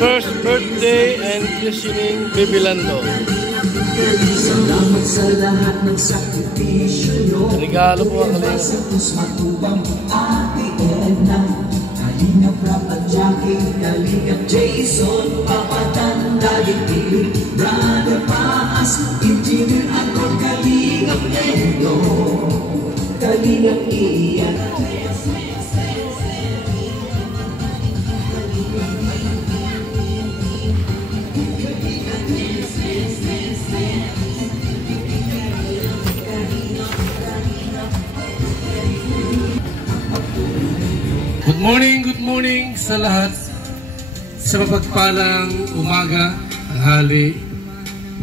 first birthday and christening, Baby Lando. Salamat sa lahat ng sakripisyo nyo. Regalo po ang kalinga. Matubang Ate Edna, Kalinga Prab at Jackie, Kalinga Jason, Papa Dan, Daddy Philip, Brother Paas, Engineer ako, Kalinga Endo, Kalinga Ian. Good morning sa lahat. Sa mapagpalang umaga, tanghali,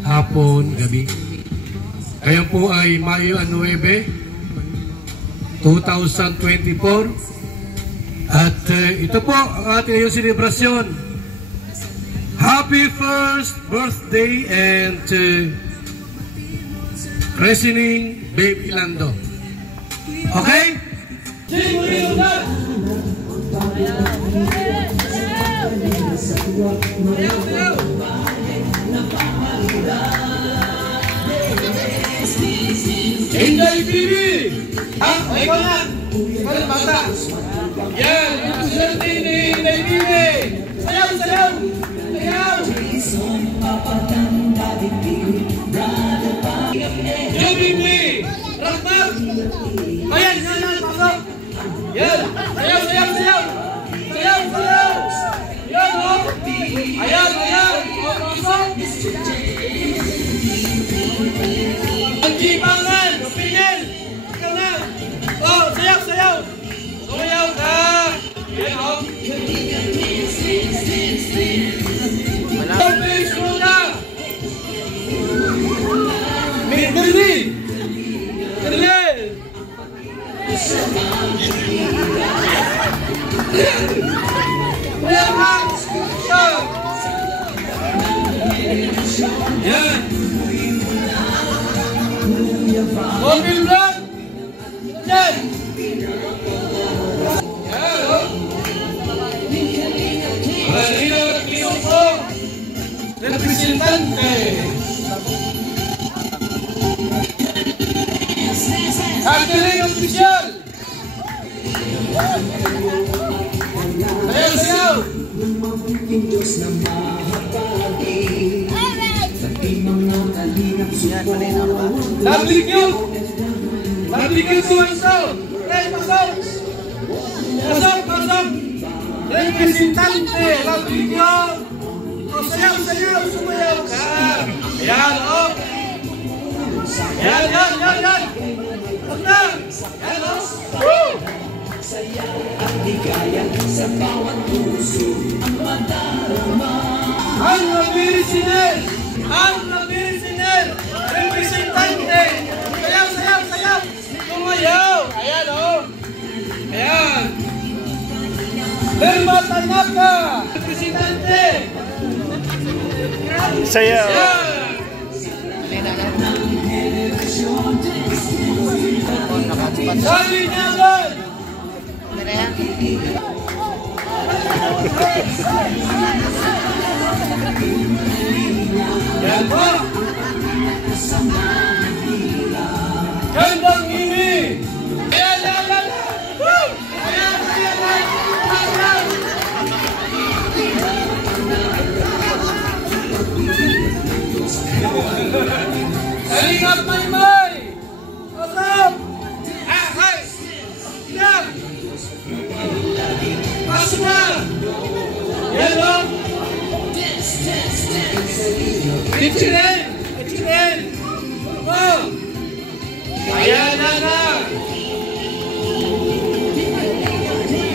hapon, gabi. Ngayon po ay Mayo 9, 2024. At ito po ang ating ngayong selebrasyon. Happy first birthday and christening, Baby Lando. Okay? Inday TV! Ah, ikaw na! Ikaw na bata! Yan! Ito swerte ni Inday TV! Sayaw! Sayaw! Sayaw! Jubingli! Rahmat! Ayan! Yan! Pasok! Yan! Sayaw! Sayaw! Sayaw! Sayaw! Sayaw! Yan! Ayan! Ayan! Pasok! Pangjibangan! Opinion! Ikaw na! Oh! Sayaw! Sayaw! Sayaw ka! Yan o! Please muna! Mirli! Mirli! Yan! Mobil vlog! Yan! Yan o! Marino Triunfo! Representante! Catering Official! Sayaw! Sayaw! Lovely cute! Lovely cute so-and-so! Hey, pasok! Pasok! Pasok! Representante! Lovely cute! O, sayaw! Sayaw! Sumayaw ka! Ayan, o! Yan! Yan! Yan! Yan! Huwag na! Yan, o! Woo! Ang nabirisinet! Ang nabirisinet! Representante! Sayaw! Sayaw! Sayaw! Sumayaw! Ayan, o! Ayan! Derma Tanaka! Representante! Sayaw! Sabi naman! Yan po! Gandang ini! Ayan! Ayan! Woo! Ayan! Ayan! Ayan! Kalingap Maymay! Pasok! Ah! Hay! Yan! Pasok na! Yan o! Kitchen! Kitchen! Oh! Ayan na na!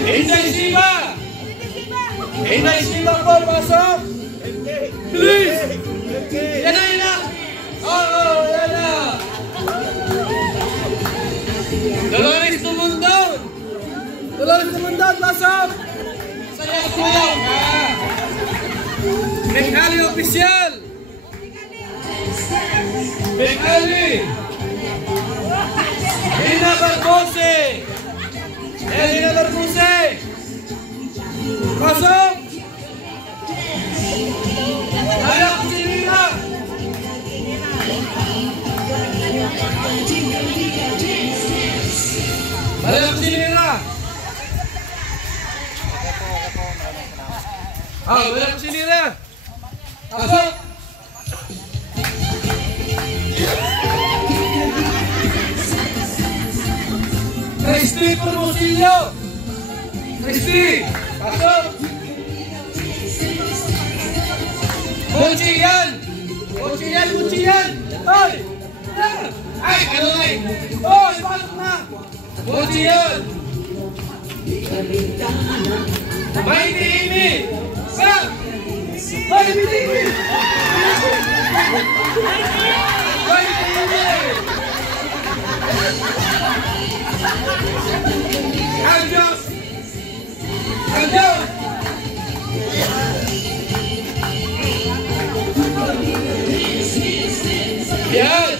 Inday Siba! Inday Siba po! Pasok! Please! Yan na! Yan na! Oo! Yan na! Dolores Tumundon! Dolores Tumundon! Pasok! Sayaw! Sayaw! Mekali Official! Mekali! Lina Barbose! Lina Barbose! Pasok! Wala ko sinira. Pasok! Christy Promosillo! Christy! Pasok! Kuncian! Kuncian! Kuncian! Hoy! Ay! Ano ay? Hoy! Pasok na! Kuncian! May tiimi! Sa! May tiimi! May tiimi! Anjos! Anjos! Yan!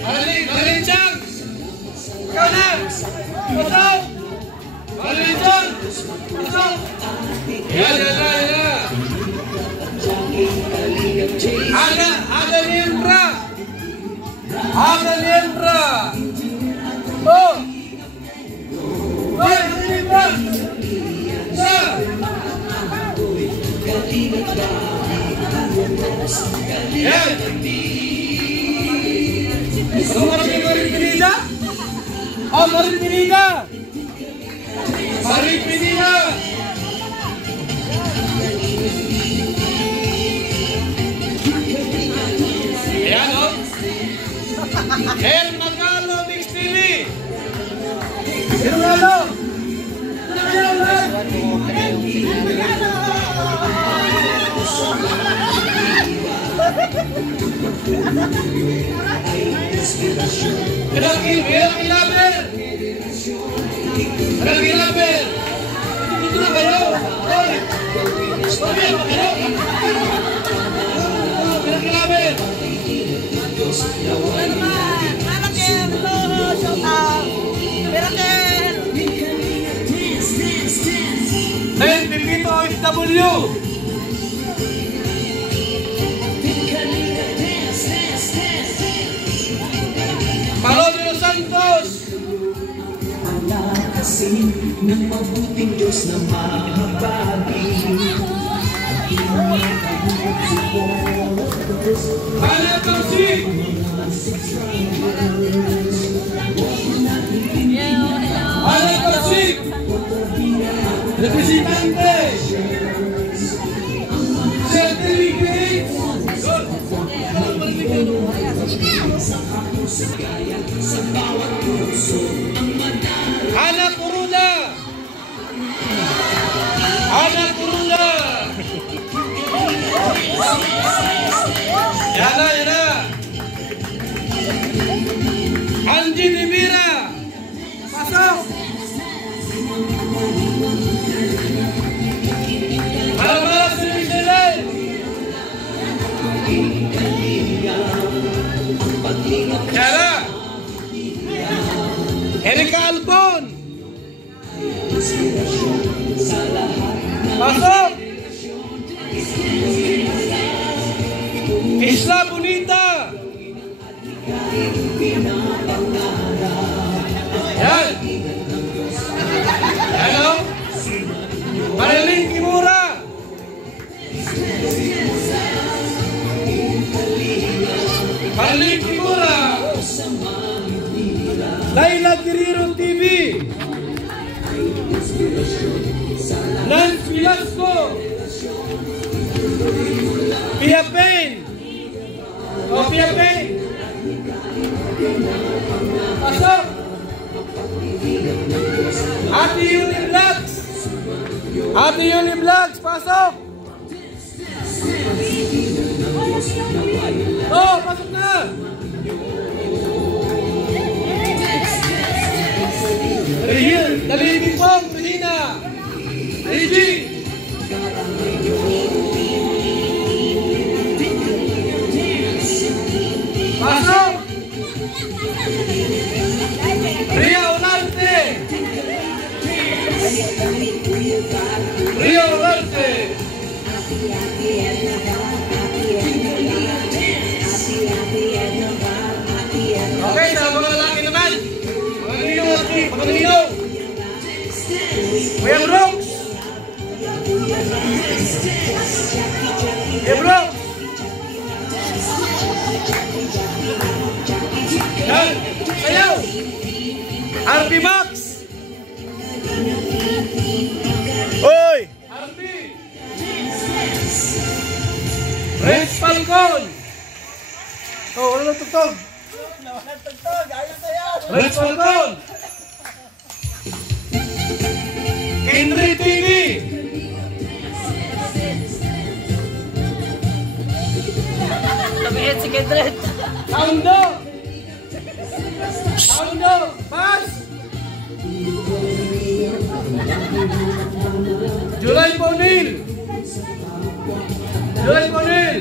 Maling chance! Ikaw na! Pasok! Maling chance! Pasok! Yan! Aga Liembra! Aga Liembra! Oh! Hoy! Aga Liembra! Sa! Yan! Maring Pinida? Oh, Maring Pinida! Maring Pinida! Ayan, oh! El Magalo Mix TV! Magalo! Ilang ilaber! Ilang ilaber! Ito na kayo! Hoy! Pagyan pa kayo! Ilang ilaber! Dahil Pipito OFW! Malo de los Santos! Anak kasi ng mabuting Diyos na mahabagi. Anak Tausig! Anak Tausig! Representante! Certificate! Anak Kurula! Anak Kurula! Yana! Anji Rivera! Pasok! Malas Michelle! Yana! Erika Albon! Pasok! Isla Bonita! Yan! Yan o! Marilyn Kimura! Marilyn Kimura! Laila Guerrero TV! Lance Velasco! Pia Payne! Oh, Pia Payne! Pasok! Ate Yuli Vlogs! Ate Yuli Vlogs, pasok! Oh, pasok na! Regine, Talibing Pong, Regina! Regine! Pasok! Ria Olarte! Ria Olarte! Okay, sa mga lalaki naman. Mga nino! Kuya Brooks! Bro! Yan! Sayaw! RP Max! Oy! RP! Red Falcon! Oh, wala nang tugtog! Red Falcon! Henry TV! Tabihin si Kendred. Aundo! Aundo! Pass! July Ponil! July Ponil!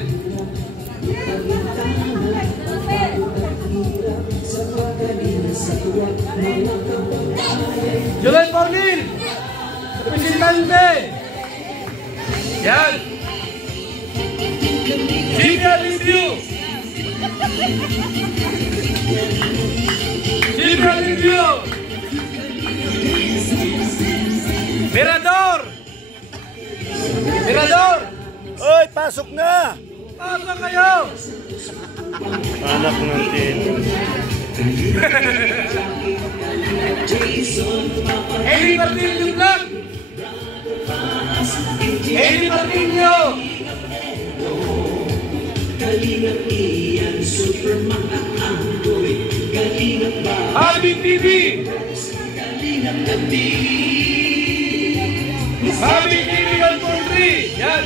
July Ponil! Representante! Yan! Silvia Review! Silvia Review! Mirador! Mirador! Oy, pasok na! Pasok kayo! Anak natin. Eli Martinho Vlog! Eli Martinho! Habi TV! Habi TV 1.3! Yan!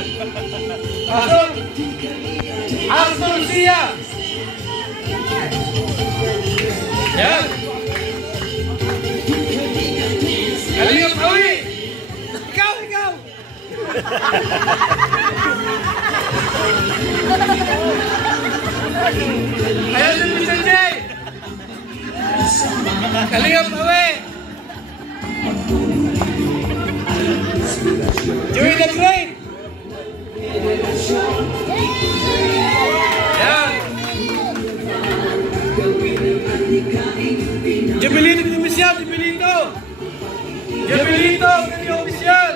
Pasok! Arthur Sia! Yan! Kalingap Awi! Ikaw! Ikaw! Ayan si Mr. J! Kalingap Awi! Joey the Great! Yan! Jubilito ni Oficial! Jubilito! Jubilito! Kani Oficial!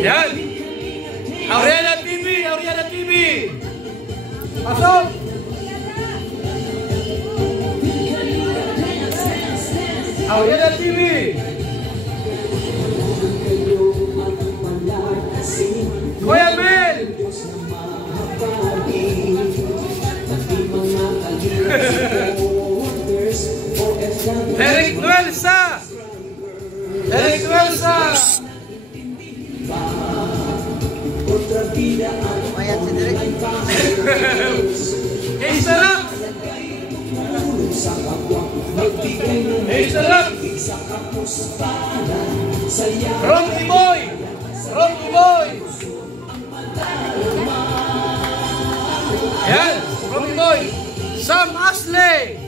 Yan! Auriana TV! Auriana TV! Pasok! Auriana TV! Kuya Mel! Eric Nuelsa! Eric Nuelsa! Ayan si Direk. Hey, sarap! Hey, sarap! Ronky Boy! Ronky Boy! Yan! Ronky Boy! Sam Ashley!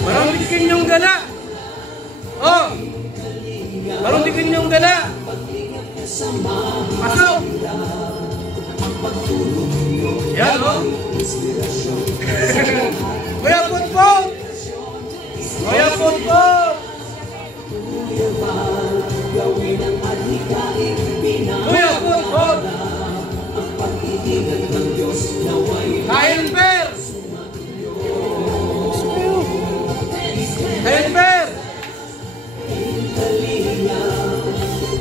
Marundikin yung gala! Oh! Marundikin yung gala! Pasok! Yan, oh! Kuya Putpot! Kuya Putpot! Kuya Putpot! Kain Per! Kain Per!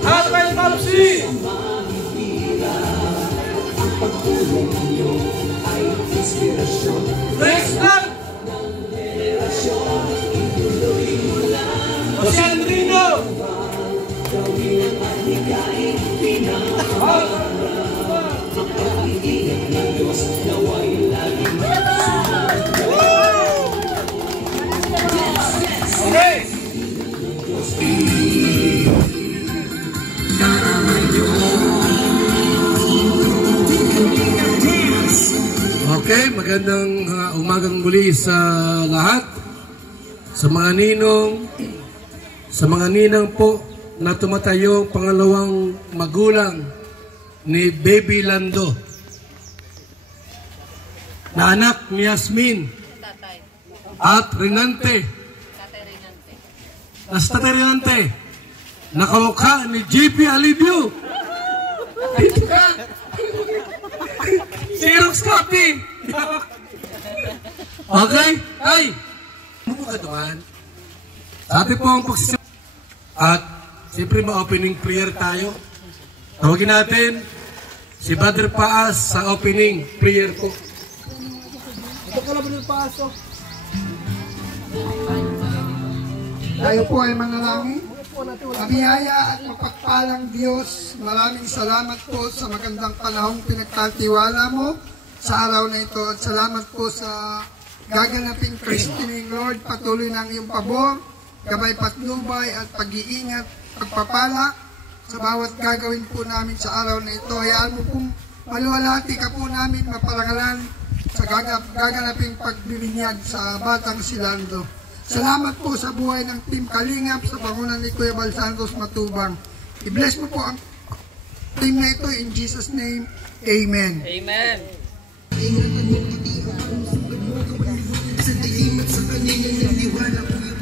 Atay Papsi! Next up! Jose Andrino! Okay! Okay, magandang umagang muli sa lahat. Sa mga ninong, sa mga ninang po, na tumatayong pangalawang magulang ni Baby Lando, na anak ni Yasmin at Renante, Tatay Renante, nakamukha ni JP Alibio. Dito ka! Xerox copy! Okay? Ay! Ano po katuan? Sa ating pong pagsisimula. At siyempre ma-opening prayer tayo. Tawagin natin si Brother Paas sa opening prayer po. Ito ka lang Brother Paas. Tayo po ay manalangin. Biyaya at mapagpalang Diyos, maraming salamat po sa magandang panahong pinagkatiwala mo sa araw na ito. At salamat po sa gaganaping christening, Lord. Patuloy ng iyong pabor, gabay patnubay at pag-iingat, pagpapala sa bawat gagawin po namin sa araw na ito. Hayaan mo pong maluwalhati ka po namin, maparangalan sa gaganaping pagbibinyag sa Batang Silando. Salamat po sa buhay ng Team Kalingap sa pangunan ni Kuya Bal Santos Matubang. I-bless mo po ang team na ito in Jesus' name. Amen. Amen.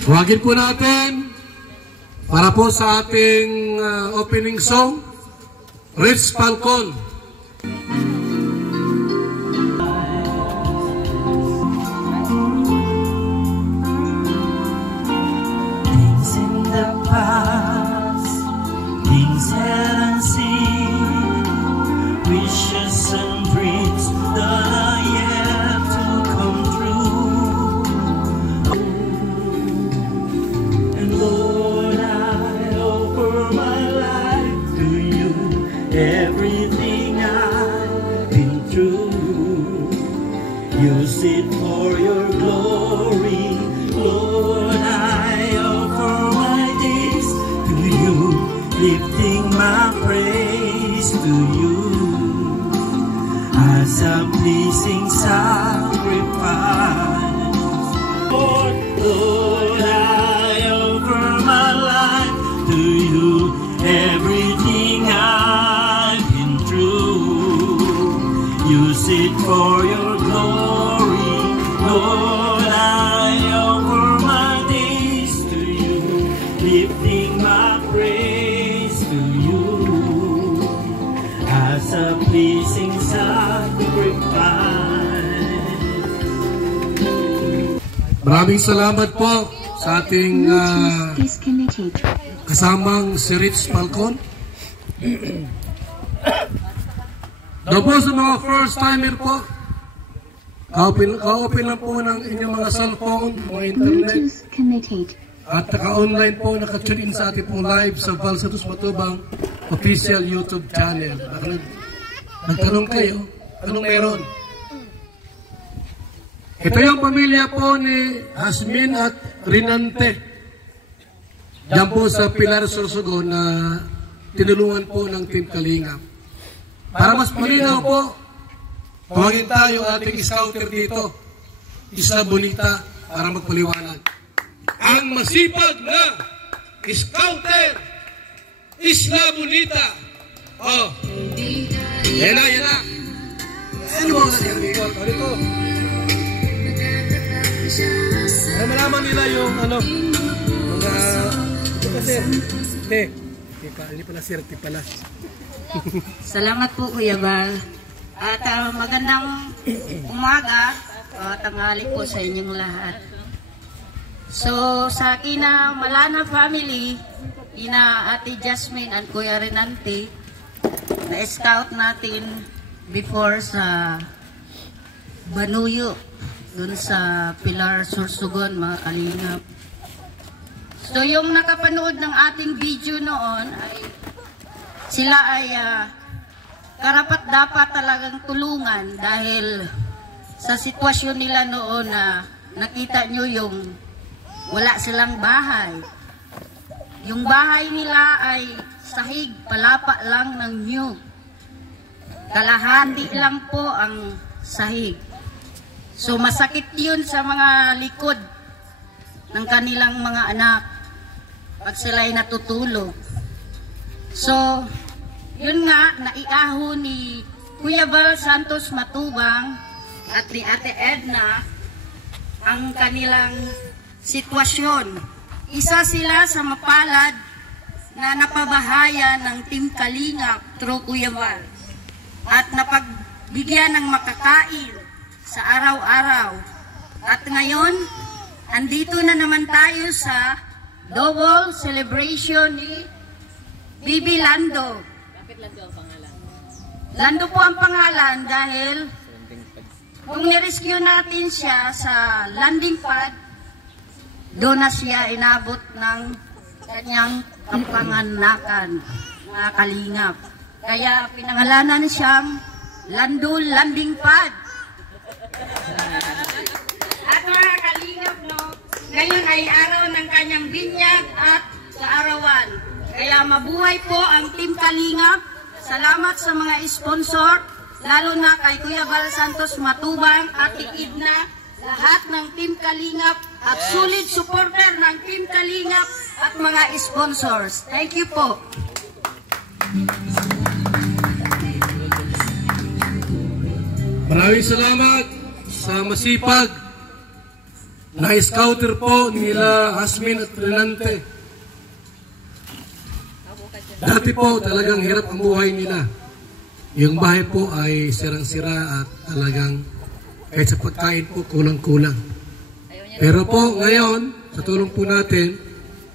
Huwagin po natin para po sa ating opening song, Rich Falcon. Things had unseen, wishes and dreams that are yet to come true. And Lord, I offer my life to you, everything I've been through. Use it for your glory, Lord, I offer my days to you, lifting my praise to you as a pleasing sacrifice. Lord, Lord, I offer my life to you, everything I've been through. Use it for your glory, Lord, I offer my days to you, lifting my praise to you as a pleasing sacrifice. Maraming salamat po sa ating kasamang si Rich Falcon. Daw po sa mga first timer po, ka-open lang po ng inyong mga cellphone, mga internet, at naka-online po, naka-tune in sa ating pong live sa Bal Santos Matubang official YouTube channel. Nagtanong kayo, anong meron? Ito yung pamilya po ni Yasmin at Renante. Diyan po sa Pilar, Sorsogon na tinulungan po ng Team Kalingap. Para mas malinaw po, tawagin tayo ating scouter dito, Isla Bonita, para magpaliwanag. Ang masipag na scouter, Isla Bonita. Oh, yan na, yan na. Ano mo nga dito? Ano ito? Para malaman nila yung ano, mga, ito kasi, hindi pala sirti pala. Salamat po Kuya Bal. At magandang umaga, tanghali po sa inyong lahat. So sa akin na Malana family, ina Ate Jasmine at Kuya Renante, na-scout natin before sa Banuyo, dun sa Pilar, Sorsogon, mga Kalingap. So yung nakapanood ng ating video noon, ay sila ay karapat dapat talagang tulungan dahil sa sitwasyon nila noon na nakita nyo yung wala silang bahay. Yung bahay nila ay sahig, palapa lang ng nyug. Kalahati lang po ang sahig. So masakit yun sa mga likod ng kanilang mga anak pag sila ay natutulog. So, yun nga, naiahon ni Kuya Val Santos Matubang at ni Ate Edna ang kanilang sitwasyon. Isa sila sa mapalad na napabahayan ng Team Kalingap through Kuya Val at napagbigyan ng makakain sa araw-araw. At ngayon, andito na naman tayo sa double celebration ni Bibi Lando. Bakit Lando ang pangalan? Lando po ang pangalan dahil kung nirescue natin siya sa landing pad, doon na siya inabot ng kanyang kapanganakan na Kalingap. Kaya pinangalanan siyang Lando Landing Pad. At mga Kalingap, no, ngayon ay araw ng kanyang binyag at kaarawan. Kaya mabuhay po ang Team Kalingap. Salamat sa mga sponsor, lalo na kay Kuya Val Santos Matubang, Ate Edna, lahat ng Team Kalingap at solid supporter ng Team Kalingap at mga sponsors. Thank you po. Maraming salamat sa masipag na scouter po nila Hasmin at Renante. Dati po talagang hirap ang buhay nila. Yung bahay po ay sirang-sira at talagang kahit sa pagkain po kulang-kulang. Pero po ngayon, sa tulong po natin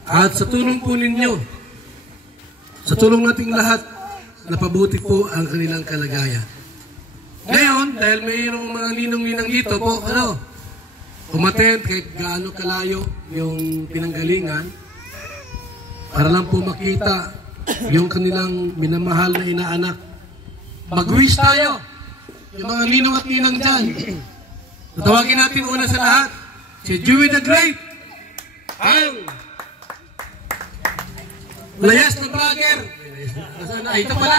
at sa tulong po ninyo, sa tulong nating lahat, napabuti po ang kanilang kalagayan. Ngayon, dahil mayroong mga ninong-ninang dito po, umattend kahit gaano kalayo yung pinanggalingan para lang po makita yung kanilang minamahal na inaanak. Mag-wish tayo, yung mga ninong at ninang dyan. Tatawagin natin una sa lahat, si Dewey the Great, ang layas na vlogger. Ito pala,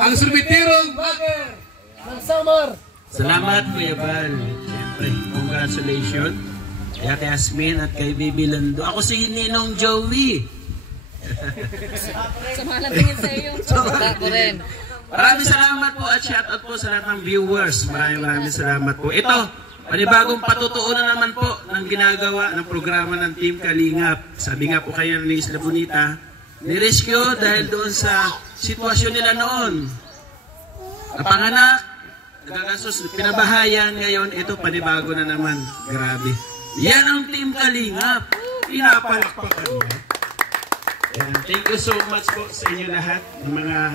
ang sulbiterong vlogger ng Samar. Salamat, Kuya Val. Siyempre, congratulations kay Ate Hasmin at kay Bibi Lando. Ako si Ninong Joey. Sumalatingin sa iyo. Ako rin. Maraming salamat po at shoutout po sa lahat ng viewers. Maraming salamat po. Ito, panibagong patutuo na naman po ng ginagawa ng programa ng Team Kalingap. Sabi nga po kayo ni Isla Bonita, ni-rescue dahil doon sa sitwasyon nila noon. Napanganak, nagagastos, pinabahayan. Ngayon, ito panibago na naman. Grabe. Yan ang Team Kalingap. Pinapalakpakan niya. Thank you so much po sa inyo lahat, mga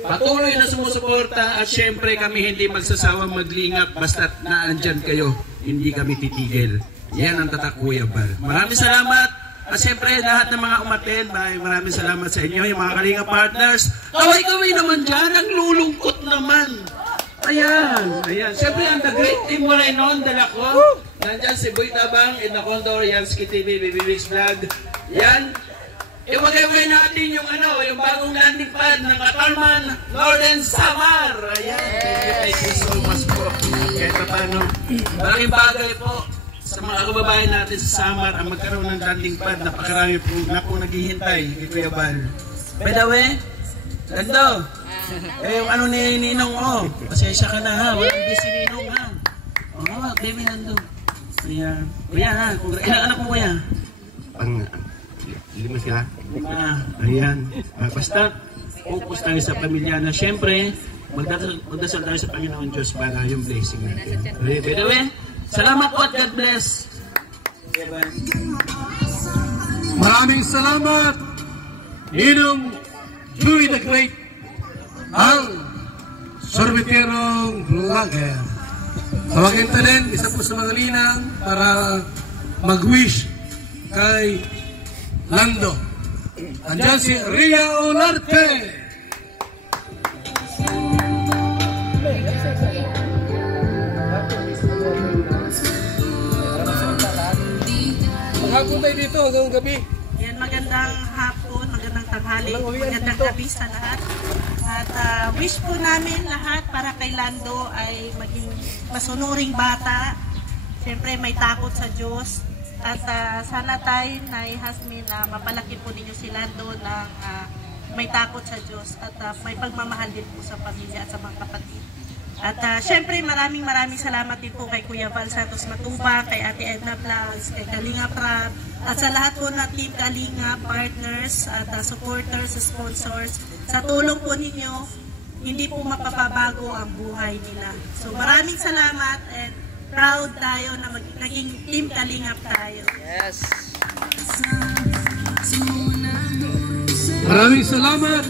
patuloy na sumusuporta at syempre kami hindi magsasawang maglingap basta't naandyan kayo, hindi kami titigil. Yan ang tatak Kuya Val. Maraming salamat at syempre lahat ng mga umattend, maraming salamat sa inyo, yung mga Kalingap partners. Kaway-kaway naman dyan, ang lulungkot naman. Ayan. Syempre ang The Great Team Morenon, Dalaco, nandyan si Boy Tabang, Edna Condor, Yansky TV, Baby Mix Vlog. Yan. Iwagay natin yung yung bagong landing pad ng Katarman, Northern Samar. Ayan. Thank you so much po. Kahit paano, malaking bagay po sa mga kababayan natin sa Samar ang magkaroon ng landing pad. Napakarami po na po naghihintay kay Kuya Val. By the way, Lando, yung ni Ninong, pasensya ka na ha. Walang busy Ninong ha. Baby Lando. Ayan. Kuya ha, ilang anak mo kuya? Lima sila. Ayan. Basta, focus tayo sa pamilya na siyempre, magdasal tayo sa Panginoon Diyos para yung blessing natin. By the way, salamat po at God bless. Maraming salamat, Ninong Dewey the Great, ang sorbiterong vlogger. Tawagin talin, isa po sa mga ninang para mag-wish kay Lando. Andiyan si Ria Olarte. Maghapon tayo dito hanggang gabi. Yan, magandang hapon, magandang tanghali, magandang gabi sa lahat. At wish po namin lahat para kay Lando ay maging masunuring bata. Siyempre may takot sa Diyos. At sana tayo na Hasmin na mapalaki po ninyo si Lando ng may takot sa Diyos at may pagmamahal din po sa pamilya at sa mga kapatid. At syempre maraming salamat din po kay Kuya Val Santos Matubang, kay Ate Edna Vlogs, kay Kalinga Prab, at sa lahat po na Team Kalinga, partners at supporters, sponsors. Sa tulong po ninyo, hindi po mapapabago ang buhay nila. So maraming salamat and proud tayo na naging Team Kalingap tayo. Yes. Maraming salamat,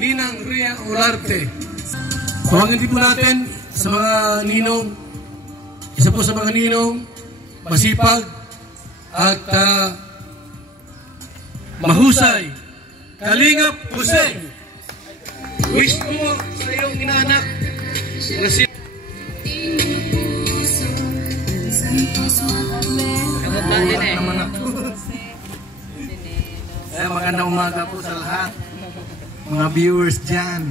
Ninang Ria Olarte. Tawagin din po natin sa mga ninong, isa po sa mga ninong, masipag at mahusay, Kalingap Jose. Wish mo sa iyong inaanak na si magandang umaga po sa lahat, mga viewers dyan,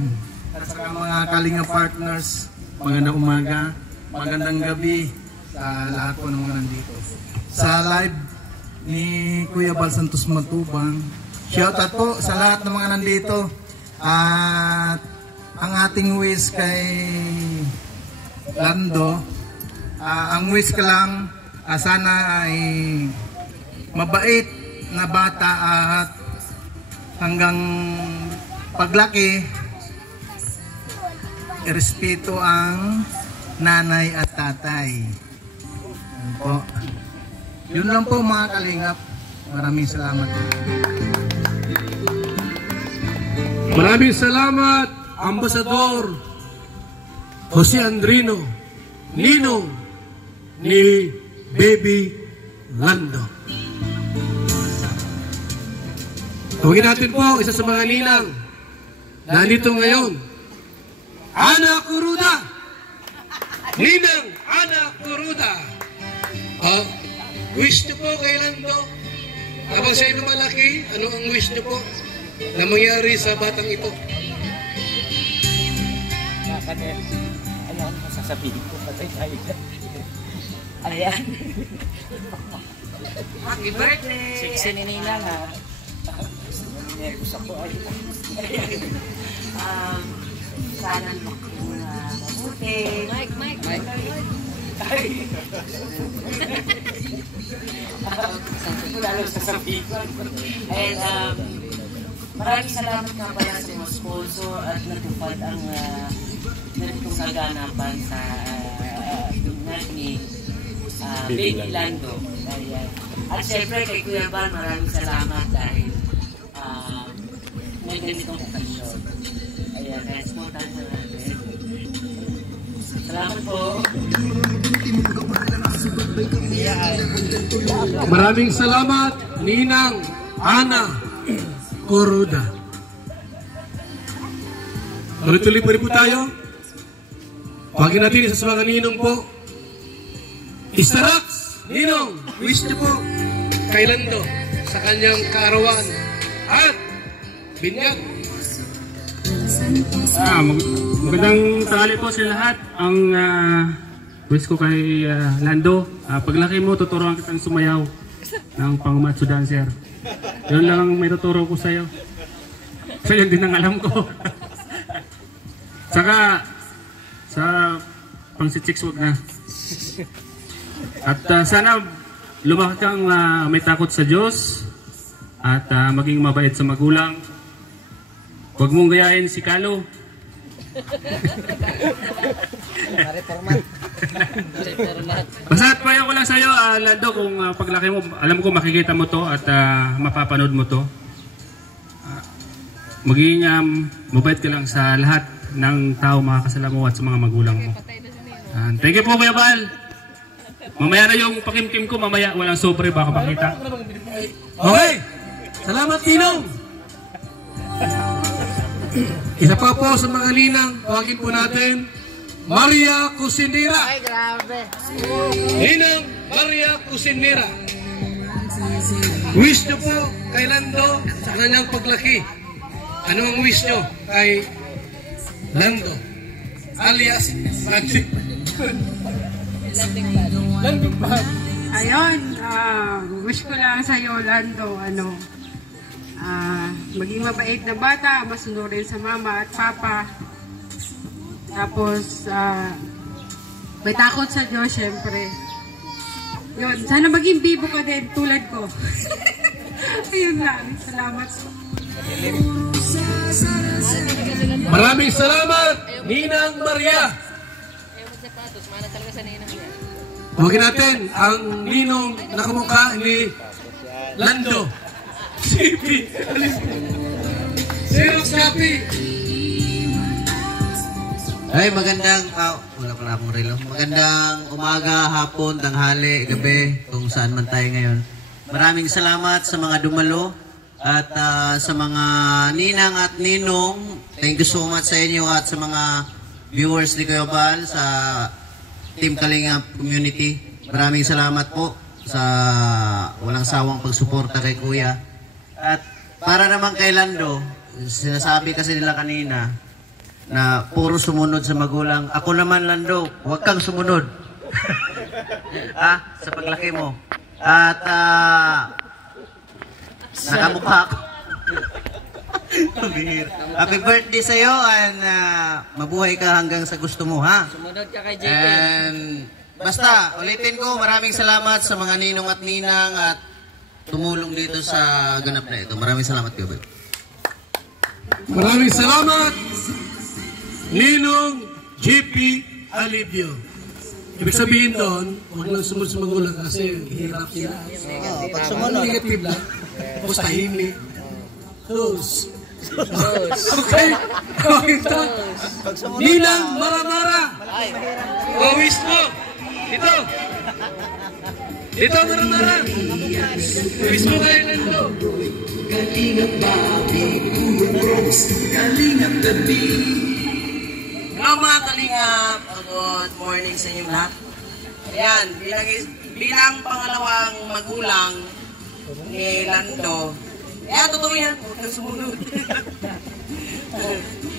at saka mga Kalinga partners. Magandang umaga, magandang gabi sa lahat po ng mga nandito. Sa live ni Kuya Val Santos Matubang, shoutout po sa lahat ng mga nandito. At ang ating wish kay Lando, ang wish ko lang, sana ay mabait na bata at hanggang paglaki, irespeto ang nanay at tatay. Yun po. Yun lang po mga Kalingap. Maraming salamat. Maraming salamat, Ambasador Jose Andrino, ninong ni Baby Lando. Tawagin natin po isa sa mga ninang na nandito ngayon, Ana Kuruda. Ninang Ana Kuruda. Wish niyo po kay Lando, habang siya lumalaki, ano ang wish niyo po na mangyari sa batang ito? Ayan, masasabihin ko, patay tayo. Ayan. Happy birthday! Siksi ni Nina ha. Nervous ako. Sana mabuti. Mike. Wala lang sasabihin ko. And maraming salamat nga pala sa mga sponsor at natupad ang ganitong kaganapan sa ni Baby Lando. At syempre kay Kuya Val, maraming salamat dahil may ganitong okasyon. Ayan, respondan na natin. Salamat po. Maraming salamat, Ninang Ana Kuruda. Tuloy-tuloy pa rin po tayo. Pagin natin isa sa mga ninong po. Istarax, ninong, wish niyo po kay Lando sa kanyang kaarawan at binyag. Magandang tanghali po sa lahat. Ang wish ko kay Lando, paglaki mo, tuturuan kitang sumayaw ng pang-matso dancer. Yun lang ang may tuturo ko sa'yo. So yun din ang alam ko. Saka sa pang-si-chicks wag na. At sana lumaki kang may takot sa Diyos at maging mabait sa magulang. Huwag mong gayahin si Kalo. Basta payo ko lang sa'yo, Lando, kung paglaki mo, alam ko makikita mo to at mapapanood mo to. Maging mabait ka lang sa lahat ng tao makakasala mo at sa mga magulang mo. Thank you po, Kuya Val. Mamaya na yung pakimkim ko, mamaya walang sobre, baka makita. Okay, salamat Ninong. Isa pa po sa mga ninang, tawagin po natin, Maria Cusinera. Ay, grabe. Ninang Maria Cusinera. Wish nyo po kay Lando sa kanyang paglaki. Ano ang wish nyo kay Lando? Alias Magic. Ayun, wish ko lang sa'yo, Lando, maging mabait na bata, masunurin sa mama at papa. Tapos, may takot sa Diyos, syempre. Yun, sana maging bibo ka din, tulad ko. Ayun lang, salamat. Maraming salamat, Ninang Maria. Huwagin natin ang ninong nakamukha ni Lando. Sipi. Xerox copy. Ay, magandang, wala pala akong relo. Magandang umaga, hapon, tanghali, gabi, kung saan man tayo ngayon. Maraming salamat sa mga dumalo at sa mga ninang at ninong. Thank you so much sa inyo at sa mga viewers ni Kuya Bal sa Team Kalingap Community. Maraming salamat po sa walang sawang pagsuporta kay Kuya. At para naman kay Lando, sinasabi kasi nila kanina na puro sumunod sa magulang. Ako naman, Lando, huwag kang sumunod. Sa paglaki mo. At nakamukha ko. Happy birthday sa'yo and mabuhay ka hanggang sa gusto mo, ha? Sumunod ka kay JP. And basta, ulitin ko, maraming salamat sa mga ninong at ninang at tumulong dito sa ganap na ito. Maraming salamat, Kuya. Maraming salamat, Ninong JP Alivio. Ibig sabihin doon, huwag lang sumunod sa magulang kasi hirap sila. Pag sumunod. Negative lang. Tapos tahimik. Tos. Okay. Ito. Ninang Maramara. Wawis mo. Dito. Dito, Maramara. Wawis mo kayo nando. Kalingap babi, kalingap gabi. Hello mga kalingap. Good morning sa inyo lahat. Ayan, bilang pangalawang magulang ni Lando. Kaya totoo yan, huwag kang sumunod.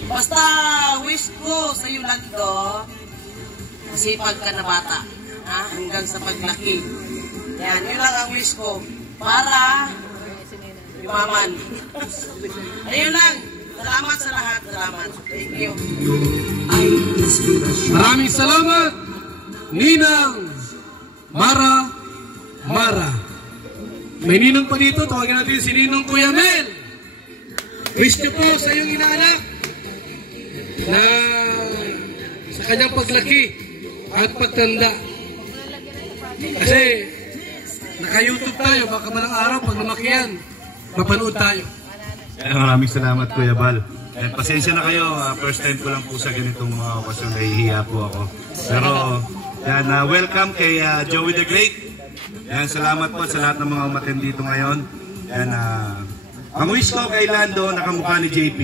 Basta wish ko sa iyo, Lando, masipag ka na bata, hanggang sa paglaki. Yan, yun lang ang wish ko. Para yumaman. Ayun lang. Salamat sa lahat. Salamat. Thank you. Maraming salamat, Ninang Mara. May ninong pa dito, tawagin natin si Ninong Kuya Mel. Wish niyo po sa iyong inaanak na sa kanyang paglaki at pagtanda. Kasi naka-YouTube tayo, baka malang araw pag lumaki yan, mapanood tayo. Maraming salamat, Kuya Bal. And pasensya na kayo, first time ko lang po sa ganitong mga okasyon, nahihiya po ako. Pero yan, welcome kay Joey the Great. Yan, salamat po sa lahat ng mga umattend dito ngayon. Yan, ang wish ko kay Lando, nakamukha ni JP.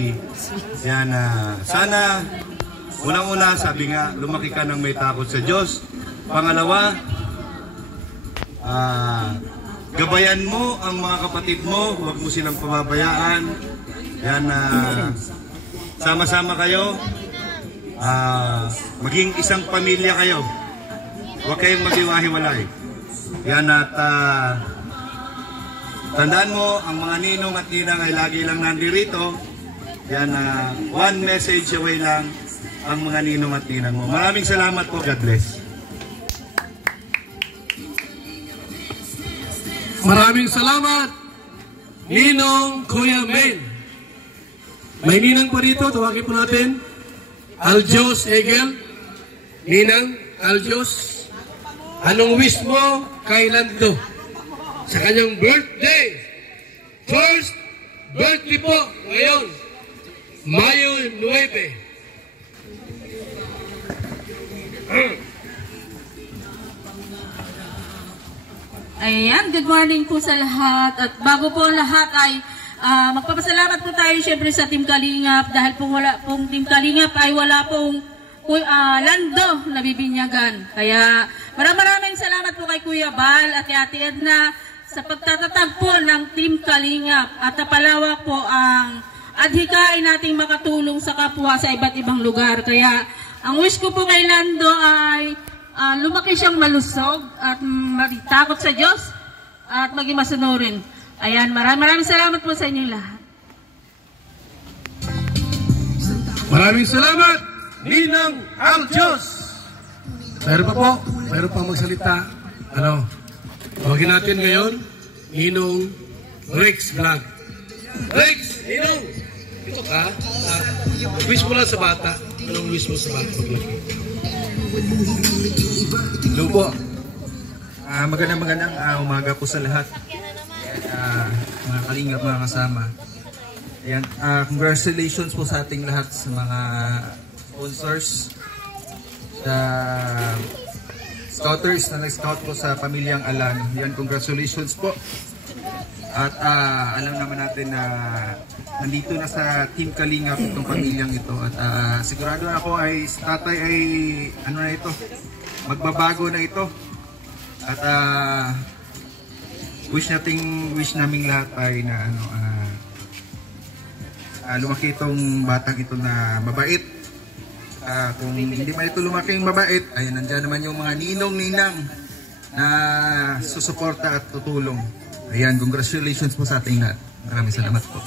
Yan, sana, unang-una, sabi nga, lumaki ka ng may takot sa Diyos. Pangalawa, gabayan mo ang mga kapatid mo, huwag mo silang pababayaan. Yan, sama-sama kayo, maging isang pamilya kayo. Huwag kayong mag-iwahiwalay. Yan, at tandaan mo, ang mga ninong at ninang ay lagi lang nandirito. Yan, one message away lang ang mga ninong at ninang mo. Maraming salamat po. God bless. Maraming salamat, Ninong Kuya Mel. May ninang pa dito, tawagin po natin, Aljos Egel. Ninang Aljos, anong wish mo kay Lando sa kanyang birthday? First birthday po ngayon, Mayo 9. Ayan, good morning po sa lahat. At bago po lahat ay magpapasalamat po tayo syempre sa Team Kalingap dahil po wala pong Team Kalingap ay wala pong Lando na bibinyagan. Kaya maraming salamat po kay Kuya Bal at kay Ate Edna sa pagtatatag po ng Team Kalingap at napalawak po ang adhikain nating makatulong sa kapwa sa iba't ibang lugar. Kaya ang wish ko po kay Lando ay lumaki siyang malusog at matakot sa Diyos at maging masunurin. Ayan, maraming salamat po sa inyo lahat. Maraming salamat, Ninang Aljos. Meron pa po, meron pa magsalita. Ano, tawagin natin ngayon, Ninong Rex Vlog. Rex, Ninong, ito ka? Wish mo lang sa bata. Anong wish mo sa bata? Hello po. Magandang umaga po sa lahat. Mga kalingap, mga kasama. Ayan, congratulations po sa ating lahat sa mga sponsors, sa scouters na nag-scout po sa pamilyang Alan. Ayan, congratulations po. At alam naman natin na nandito na sa Team Kalingap itong pamilyang ito. At sigurado ako ay sa tatay ay ano na ito, magbabago na ito. At wish naming lahat ay na lumaki itong batang ito na mabait. Kung hindi man ito lumaki mabait, ay nandiyan naman yung mga ninong-ninang na susuporta at tutulong. Ayan, congratulations po sa ating lahat. Maraming salamat po.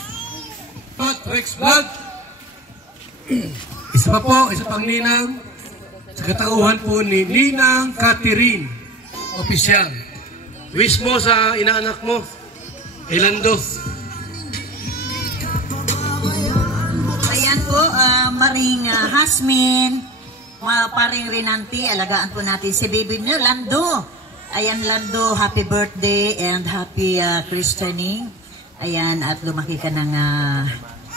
Rex Vlog. Isa pa po, isa pang ninang sa katauhan po ni Ninang Catherine Opisyal. Wish mo sa inaanak mo, Lando. Ayan po, Maring Hasmin, paring Rinanti, alagaan po natin si baby niyo, Lando. Ayan, Lando, happy birthday and happy christening. Ayan, at lumaki ka ng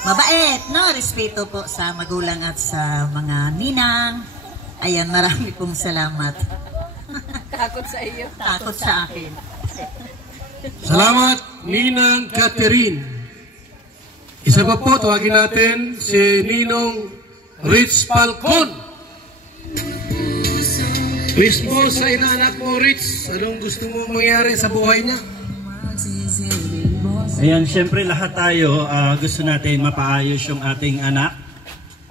mabait, no? Respeto po sa magulang at sa mga ninang. Ayan, marami pong salamat. Takot sa iyo. Takot sa akin. Salamat, Ninang Catherine. Isa pa po, tawagin natin si Ninong Rich Falcon. Wish mo sa inaanak mo, Rich, anong gusto mo mangyari sa buhay niya? Ayan, syempre lahat tayo gusto natin mapaayos yung ating anak.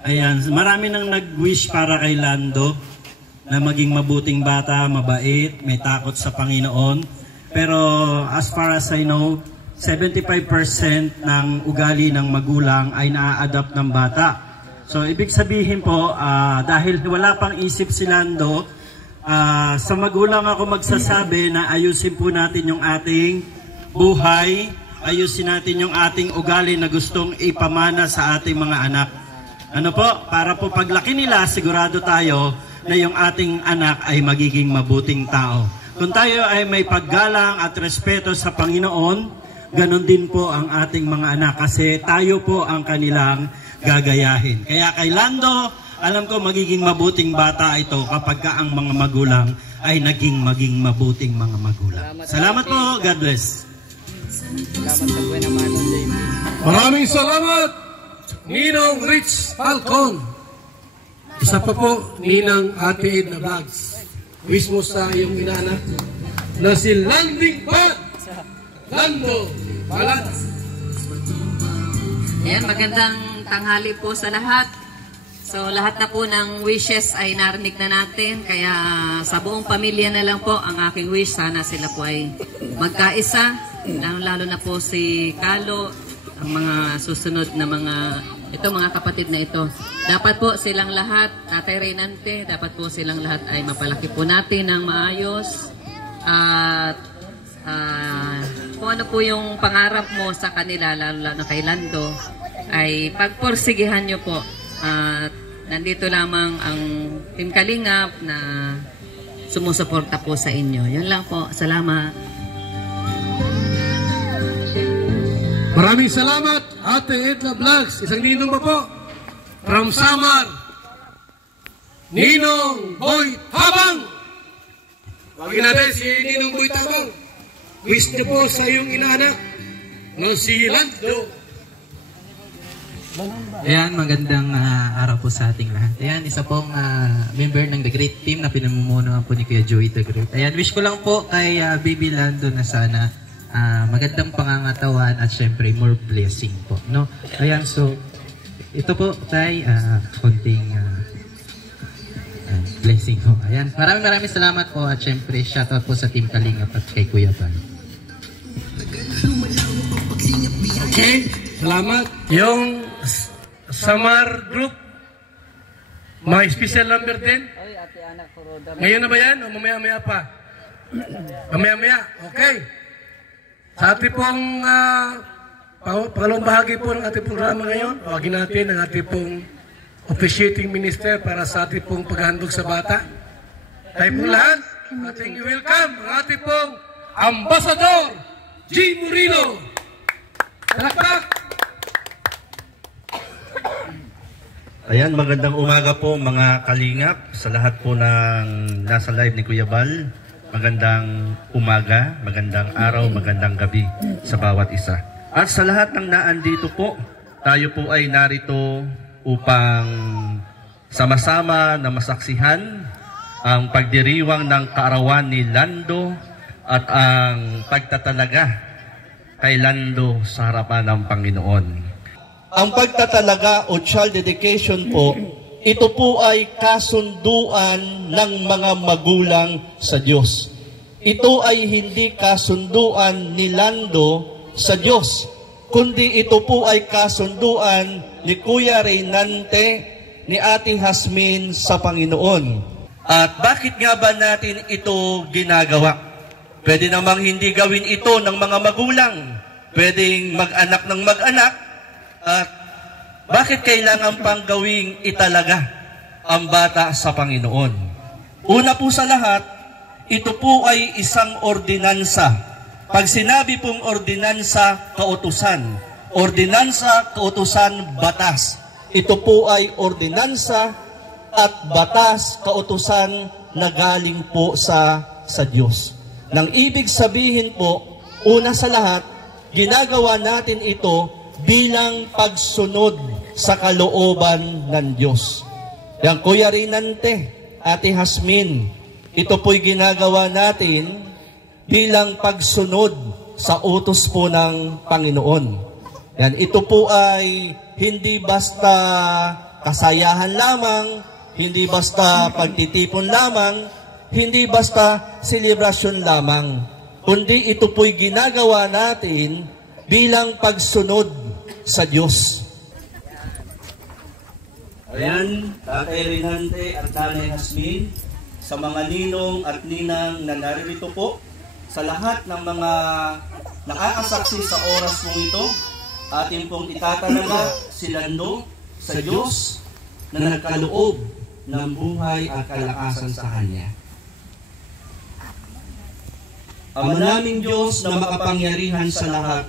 Ayan, marami nang nag-wish para kay Lando na maging mabuting bata, mabait, may takot sa Panginoon. Pero as far as I know, 75% ng ugali ng magulang ay naa-adapt ng bata. So ibig sabihin po, dahil wala pang isip si Lando, sa magulang ako magsasabi na ayusin po natin yung ating buhay, ayusin natin yung ating ugali na gustong ipamana sa ating mga anak. Ano po? Para po paglaki nila, sigurado tayo na yung ating anak ay magiging mabuting tao. Kung tayo ay may paggalang at respeto sa Panginoon, ganun din po ang ating mga anak kasi tayo po ang kanilang gagayahin. Kaya kay Lando, alam ko magiging mabuting bata ito kapag ka ang mga magulang ay maging mabuting mga magulang. Salamat po. God bless. Maraming salamat, Ninong Rich Falcon. Isa pa po, Ninang Ate Edna Vlogs. Wish mo sa iyong inaanak na si Landing Pat Lando Balat. Ayan, magandang tanghali po sa lahat. So lahat na po ng wishes ay narinig na natin. Kaya sa buong pamilya na lang po ang aking wish. Sana sila po ay magkaisa. Lalo na po si Kalo, ang mga susunod na mga kapatid na ito. Dapat po silang lahat, Tatay Reynante, dapat po silang lahat ay mapalaki po natin ng maayos. At kung ano po yung pangarap mo sa kanila, lalo na kay Lando, ay pagporsigihan nyo po. At nandito lamang ang Team Kalingap na sumusuporta po sa inyo. Yun lang po. Salamat. Maraming salamat, Ate Edna Vlogs. Isang ninong pa po. From Samar, Ninong Boy Tabang. Wagin natin si Ninong Boy Tabang. Wish niyo po sa iyong inaanak na si Lando. Ayan, magandang araw po sa ating lahat. Ayan, isa pong member ng The Great Team na pinamumunuan po ni Kuya Joey The Great. Ayan, wish ko lang po kay Baby Lando na sana magandang pangangatawan at syempre more blessing po, no? Ayan, so ito po tay konting blessing po. Ayan, maraming salamat po at syempre shoutout po sa Team Kalingap at kay Kuya Bal. Okay, salamat. Yung Samar Group, Mga special number din? Ngayon na ba yan? O mamaya-maya pa? Mamaya-maya? Okay. Sa ating pong pangalawang bahagi po ng ating programa ngayon, tawagin natin ang ating pong officiating minister para sa ating pong paghahandog sa bata. Tayo pong lahat, ating i-welcome ang ating pong Ambassador G. Murillo. Talakpak! Ayan, magandang umaga po mga kalingap sa lahat po ng nasa live ni Kuya Bal. Magandang umaga, magandang araw, magandang gabi sa bawat isa. At sa lahat ng naandito po, tayo po ay narito upang sama-sama na masaksihan ang pagdiriwang ng kaarawan ni Lando at ang pagtatalaga kay Lando sa harapan ng Panginoon. Ang pagtatalaga o child dedication po, ito po ay kasunduan ng mga magulang sa Diyos. Ito ay hindi kasunduan ni Lando sa Diyos, kundi ito po ay kasunduan ni Kuya Reynante, ni Ate Hasmin sa Panginoon. At bakit nga ba natin ito ginagawa? Pwede namang hindi gawin ito ng mga magulang. Pwedeng mag-anak ng mag-anak. At bakit kailangan pang gawing italaga ang bata sa Panginoon? Una po sa lahat, ito po ay isang ordinansa. Pag sinabi pong ordinansa, kautusan. Ordinansa, kautusan, batas. Ito po ay ordinansa at batas, kautusan na galing po sa Diyos. Nang ibig sabihin po, una sa lahat, ginagawa natin ito bilang pagsunod sa kalooban ng Diyos. Yang Kuya Reynante, Ate Hasmin, ito po'y ginagawa natin bilang pagsunod sa utos po ng Panginoon. Yan, ito po ay hindi basta kasayahan lamang, hindi basta pagtitipon lamang, hindi basta selebrasyon lamang, kundi ito po'y ginagawa natin bilang pagsunod sa Diyos. Ayan, Tatay Reynante at Nanay Hasmin, sa mga ninong at ninang na naririto po, sa lahat ng mga nakakasaksi sa oras pong ito, atin pong itatalaga si Lando sa Diyos na nagkaloob ng buhay at kalakasan sa Kanya. Ama naming Diyos na makapangyarihan sa lahat,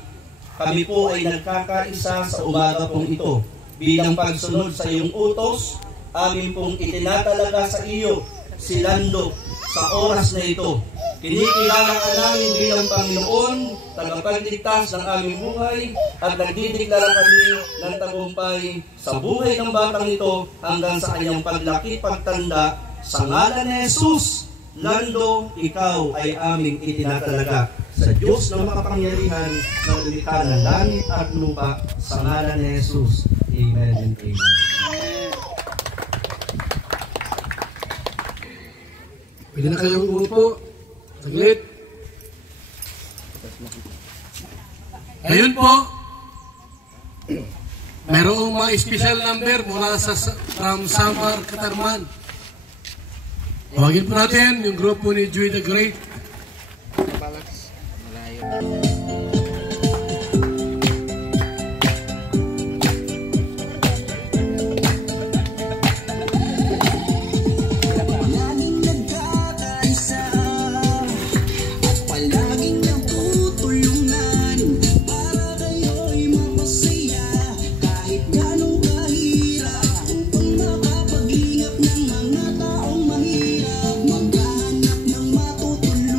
kami po ay nagkakaisa sa umaga pong ito bilang pagsunod sa iyong utos. Amin pong itinatalaga sa iyo si Lando sa oras na ito. Kinikilala ka namin bilang Panginoon, tagapagligtas ng aming buhay, at nagdideklara kami ng tagumpay sa buhay ng batang ito hanggang sa kanyang paglaki pagtanda. Sa ngalan ni Jesus, Lando, ikaw ay aming itinatalaga sa Diyos na makapangyarihan na lumikha ng langit at lupa, sa ngalan ni Jesus. Amen and amen. Pwede na kayong umupo. Saglit. Ngayon po, mayroong mga special number mula from Samar, Katarman. Tawagin po natin yung grupo ni Joy the Great. Maghanap ng matutunan.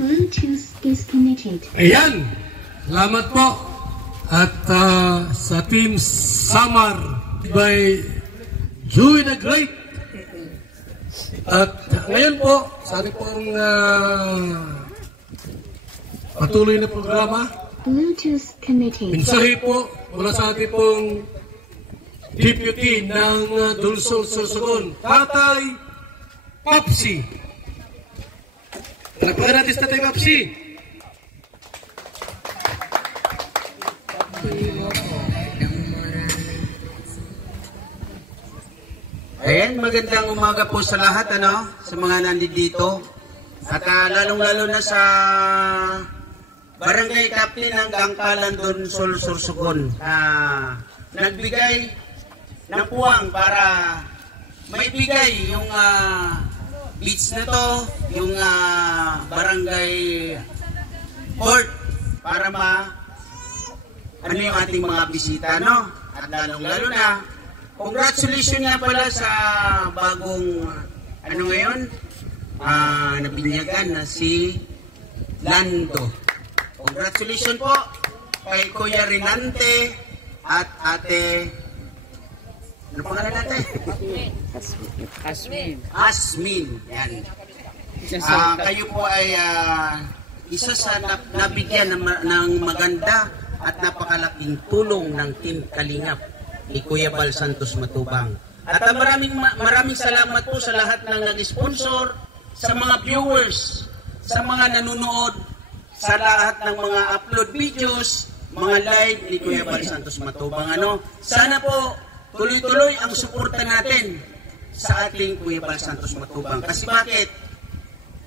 Bluetooth disconnected. Ayan, salamat po. At sa Team Samar by Joey the Great. At ngayon po, sa ating pong patuloy na programa, Bluetooth connected. mensahe po mula sa ating pong Deputy ng Dulsol Sorsogon, Tatay Papsi. Palakpakan natin sa Tatay Papsi. Ayan, magandang umaga po sa lahat, sa mga nandito. At lalong-lalo na sa Barangay Captain ng Gangkalan Donsol Sorsogon. Nagbigay ng puwang para maibigay yung beach na to, yung barangay court para yung ating mga bisita, At lalong-lalo na, congratulations nga pala sa bagong, ngayon, nabinyagan na si Lando. Congratulations po kay Kuya Rinante at Ate, ano pangalan natin? Asmin. Yan. Kayo po ay isa sa nabigyan ng maganda at napakalaking tulong ng Team Kalingap ni Kuya Bal Santos Matubang. At maraming salamat po sa lahat ng nag-sponsor, sa mga viewers, sa mga nanonood, sa lahat ng mga upload videos, mga live ni Kuya Bal Santos Matubang. Sana po tuloy-tuloy ang suporta natin sa ating Kuya Bal Santos Matubang. Kasi bakit?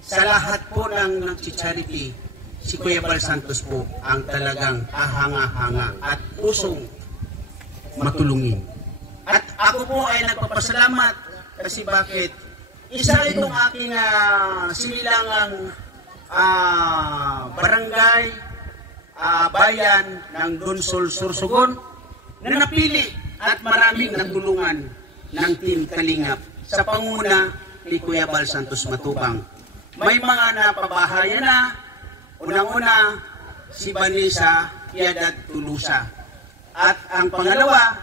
Sa lahat po ng nag-charity, si Kuya Bal Santos po ang talagang ahanga-hanga at pusong matulungin. At ako po ay nagpapasalamat kasi bakit? Isa itong aking sinilangang barangay, bayan ng Donsol Sorsogon na napili at maraming natulungan ng Team Kalingap sa panguna ni Kuya Bal Santos Matubang. May mga napabahayan na, unang-una si Vanessa Piedad Tulusa. At ang pangalawa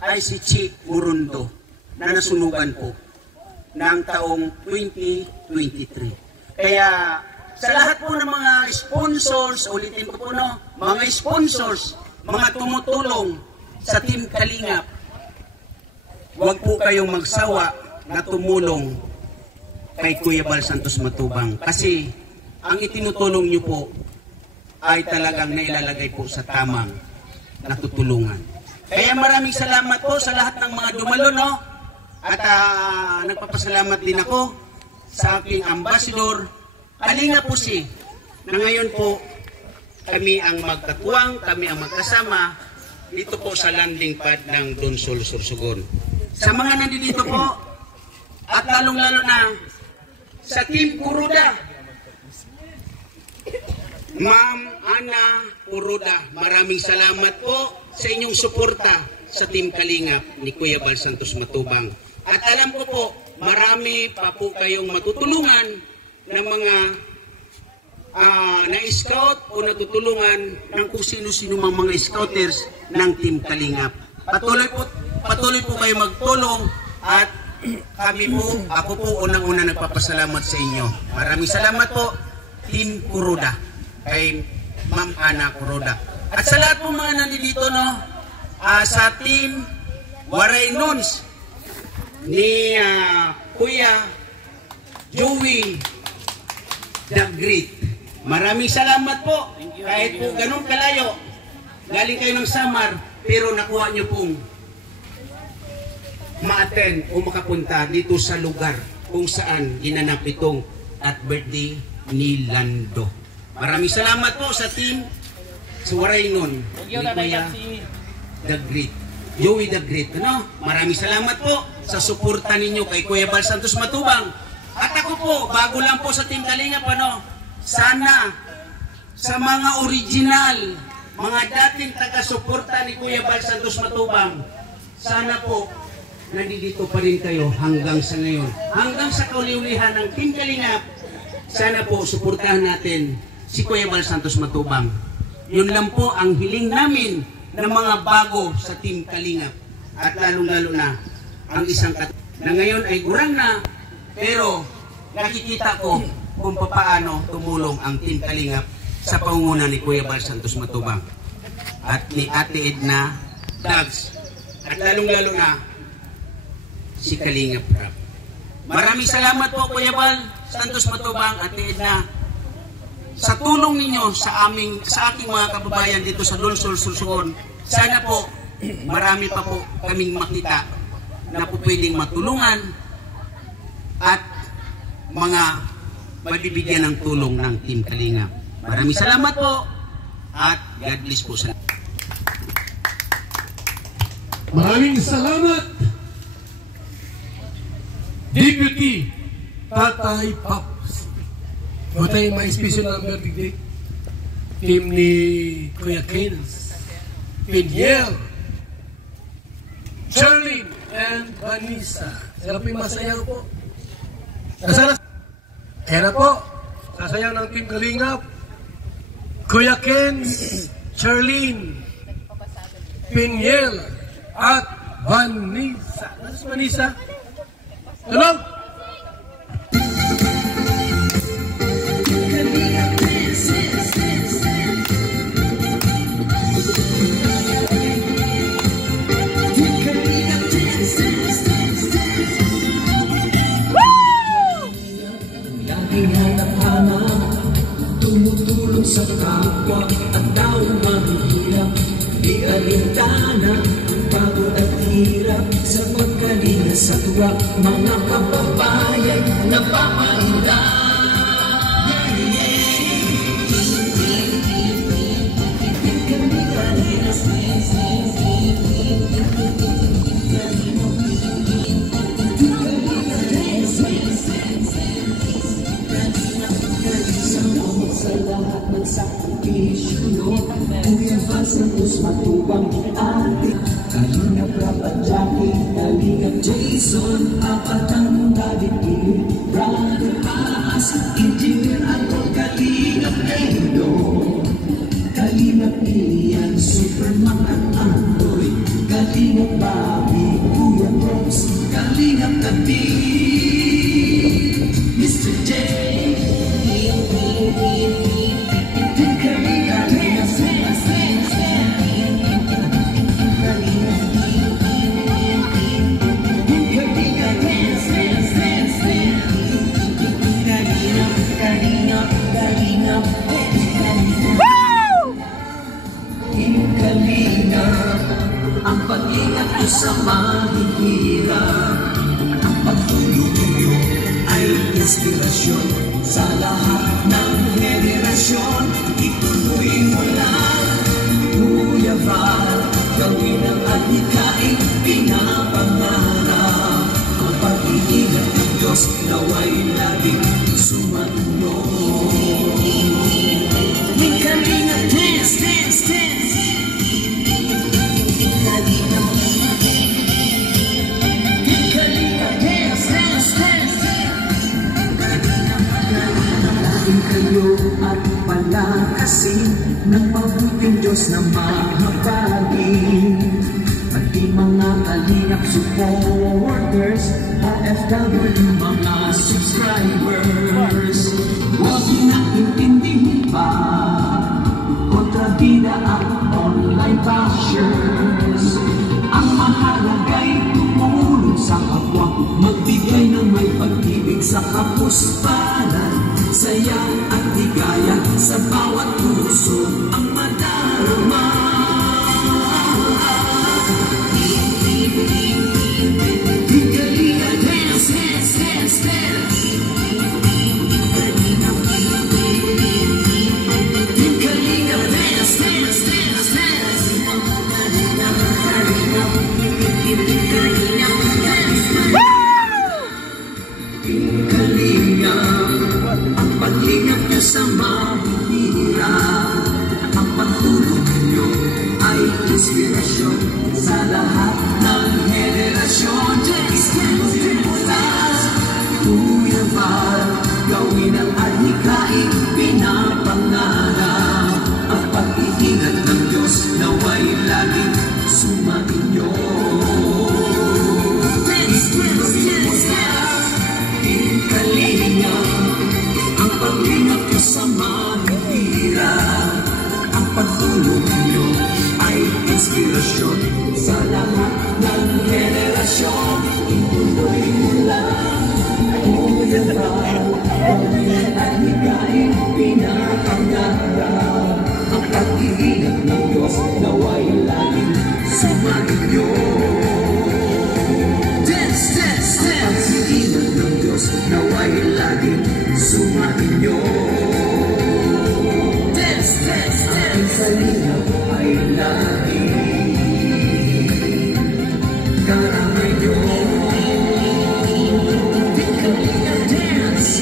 ay si Chi Murundo na nasunugan po ng taong 2023. Kaya sa lahat po ng mga sponsors, ulitin ko po mga sponsors, mga tumutulong sa Team Kalingap, huwag po kayong magsawa na tumulong kay Kuya Bal Santos Matubang. Kasi ang itinutulong nyo po ay talagang nailalagay po sa tamang natutulungan. Kaya maraming salamat po sa lahat ng mga dumalo, At nagpapasalamat din ako sa aking ambassador, Kalinga po na ngayon po kami ang magkatuwang, kami ang magkasama dito po sa landing pad ng Donsol Sorsogon. Sa mga nandito po, at lalong-lalo na sa Team Kuruda, Ma'am Ana Kuruda, maraming salamat po sa inyong suporta sa Team Kalingap ni Kuya Bal Santos Matubang. At alam ko po, marami pa po kayong matutulungan ng mga na-scout o natutulungan ng kung sino-sino mga scouters ng Team Kalingap. Patuloy po kayo magtulong at ako po unang-una nagpapasalamat sa inyo. Maraming salamat po, Team Kuruda, kay Ma'am Ana Kuruda. At sa lahat po mga nandito, sa Team Waray Nuns ni Kuya Joey the Great. Maraming salamat po. Kahit po ganun kalayo, galing kayo ng Samar, pero nakuha nyo pong ma-attend o makapunta dito sa lugar kung saan ginanap itong at birthday ni Lando. Maraming salamat po sa team sa Waray nun ni Kuya the Great, Joey the Great. Maraming salamat po sa suporta ninyo kay Kuya Bal Santos Matubang. At ako po, bago lang po sa Team Kalingap, sana sa mga original, mga dating taga-suporta ni Kuya Bal Santos Matubang, sana po nandito pa rin kayo hanggang sa ngayon. Hanggang sa kauliulihan ng Team Kalingap, sana po suportahan natin si Kuya Val Santos Matubang. Yun lang po ang hiling namin ng mga bago sa Team Kalingap. At lalong-lalo na ang isang na ngayon ay gurang na, pero nakikita ko kung paano tumulong ang Team Kalingap sa pangunguna ni Kuya Val Santos Matubang at ni Ate Edna Dags, at lalong-lalo na si Kalingap Rap. Maraming salamat po Kuya Val Santos Matubang, Ate Edna, sa tulong ninyo sa aking mga kababayan dito sa Lungsod Sorsogon. Sana po marami pa po kaming makita na po pwedeng matulungan at mga mabibigyan ng tulong ng Team Kalingap. Maraming salamat po at God bless po sa Maraming salamat, Deputy Tatay Paps. Ito tayo may special number digdig. Team ni Kuya Kens, Piniel, Charlene, and Vanessa. Sila po yung masayaw po. Kaya na po, sasayaw ng Team Kalingap, Kuya Kens, Charlene, Piniel, at Vanessa. Nasaan si Vanessa? Tulong! Tumutulong sa kapwa at tao mahihirap. Di alintana, pagod at hirap sa pagkalinga sa tuwa. Mga kababayan napapahinga. Sa lahat ng sakripisyo, Kuya Val Santos Matubang ate, Kalingap Rap at Jackie, Kalingap Jason, apat ang dadipin, Brother Paas, Engineer Ato, Kalingap Edo, Kalingap Lilian, Superman at Andoy, Kalingap Bobby, Kuya Rose, Kalingap Tabi, Mr. J. Ang pag-ingat ko sa mahihirap, ang pagtulong ninyo ay inspirasyon sa lahat ng henerasyon. Ituloy mo lang, Kuya Val, gawin ang adhikain pinapangarap. Ang pag-iingat ng Diyos naway laging sumainyo. Kalingap, dance, dance, dance. Kayo at palakasin ng mabuting Diyos na mahabagin. Pati mga Kalingap supporters, OFW mga subscribers, huwag na intindihin pa kontrabida at online bashers. Ang mahalagay tumulong sa kapwa, magbigay ng may pag-ibig sa kapuspanan, saya at ligaya sa bawat puso ang madarama. Kalingap, dance, dance, dance, dance. Kalingap, dance, dance, dance, dance. Kalingap, ang paglingap niyo sa mahihirap, ang pagtulong niyo ay inspirasyon sa lahat ng henerasyon. kapal, gawin ang adhikain, pinapangarap. Ang pag-iingat ng Diyos naway laging sumainyo. Team Kalingap, ang paglingap nyo sa mahihirap, ang pagtulong nyo ay inspirasyon sa lahat ng henerasyon. Ituloy mo lang, Kuya Val, gawin at higain, pinapangarap. Ang pag-iingat ng Diyos naway laging sumainyo. Dance, dance, dance! Ang pag-iingat ng Diyos naway laging sumainyo. Dance, dance, dance! Ang salinaw ay laging karamay nyo. Team Kalingap dance!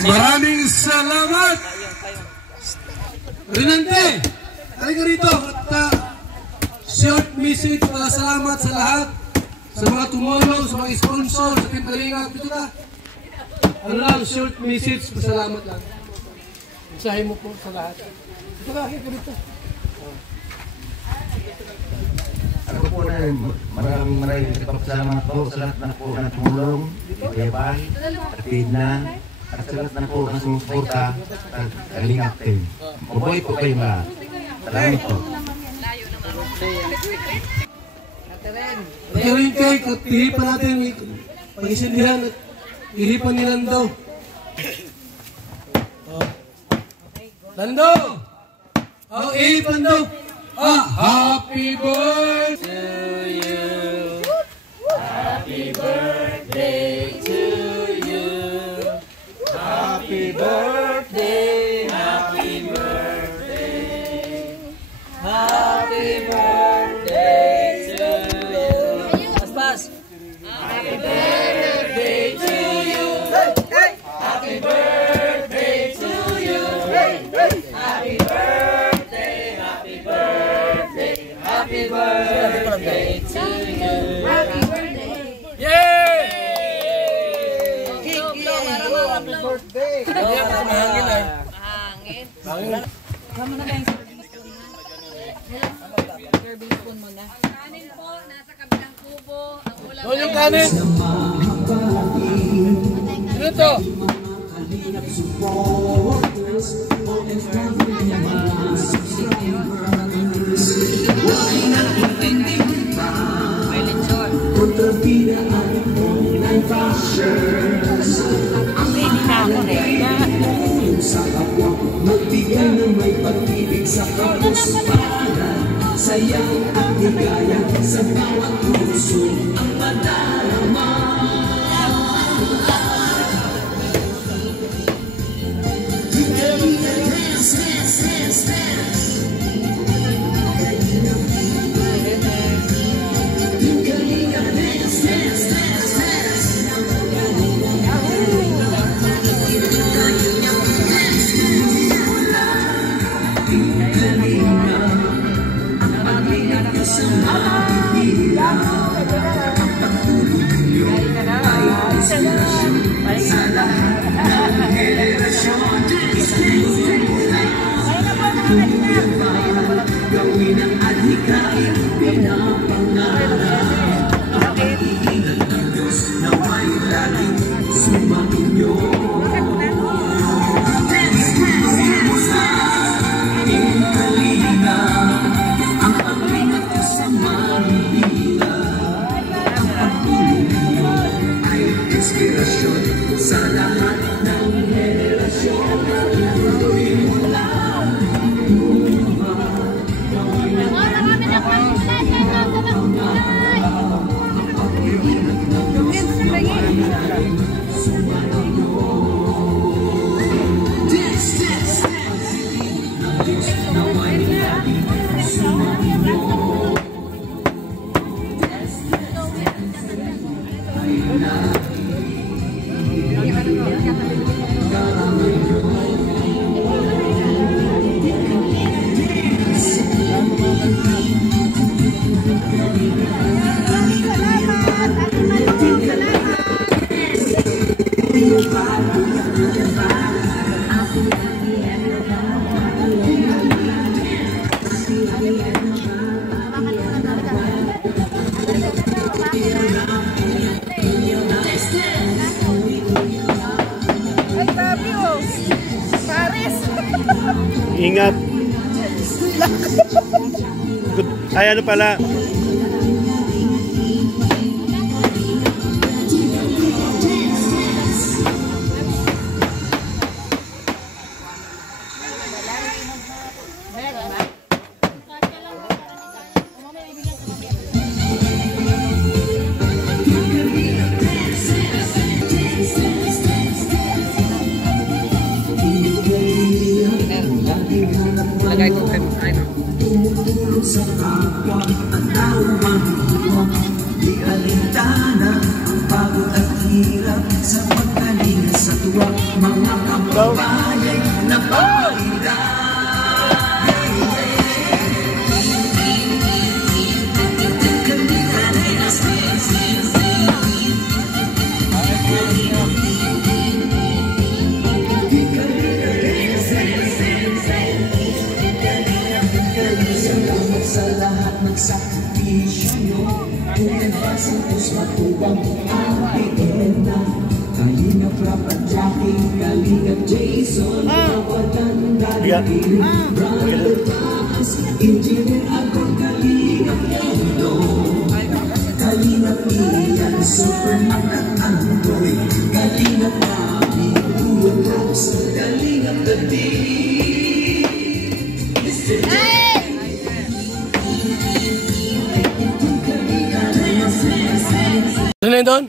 Maraming salamat! Rinante, halika rito. Short message para salamat sa lahat, sa mga tumulong, sa mga sponsor, sa Team Kalingap. Dito ka. Ano lang, short message, pasalamat lang. Isahin mo po sa lahat. Dito ka, halika rito. Ako po na maraming salamat po sa lahat na po na tumulong, Ipebal, at Pidnan, at sa lahat na po na sumusuporta at Kalingap team. Mabuhay po kayo mga. Salamat po. Ring cake at ilipan natin, pag-isindihan at ilipan ni Lando. Lando! Oh, ilipan daw! Happy birthday to you. Happy birthday to you. Happy birthday, happy birthday. Happy birthday to you. Pas. Happy birthday to you. Happy birthday to you. Happy birthday, happy birthday. Happy birthday to you. Happy birthday. Yay! Happy birthday. Mahangin ay. Mahangin. Sama na ba yung serving spoon mo na? Kanin po, nasa kabilang kubo. Ang ulam na yung kanin. Ano to? Magbigay ng may pag-ibig sa kapos para sayang at higaya sa bawat puso ang madarama. Team Kalingap dance, dance, dance, dance. Team Kalingap dance, dance, dance, dance. Sa mahihirap, ang pagtulong Ingat. Ay, ano pala? Lagay ko kay sa kapwa at tawang di alintana ang pagod at hirap sa pagkalinga sa tuwa mga kababayan na pagpalida. Sa lahat ng sakripisyo nyo, kung Santos matubang ang pigena, Kalingap Rap at Jackie, Kalingap Jason, Kawalan, Daddy, Brother Thomas, Engineer ako, Kalingap Yondo, Kalingap Ian, Superman at Andoy, Kalingap Mami, Duo Rose, Kalingap Daddy. Ano na yun doon?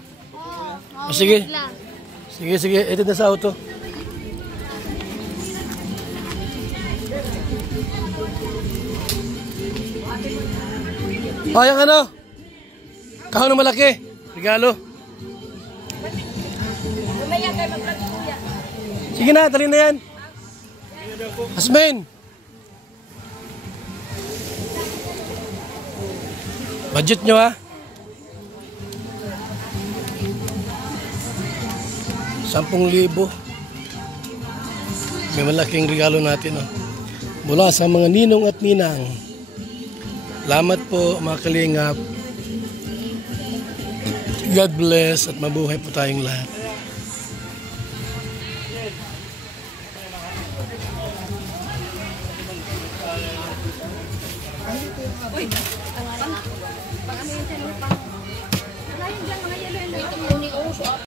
Sige. Sige. Ito na sa auto. O, yung ano? Kahon ng malaki. Regalo. Sige na, dali na yan. Asmin. Budget nyo ha. 10,000. May malaking regalo natin. Oh. Mula sa mga ninong at ninang. Salamat po mga kalingap. God bless at mabuhay po tayong lahat.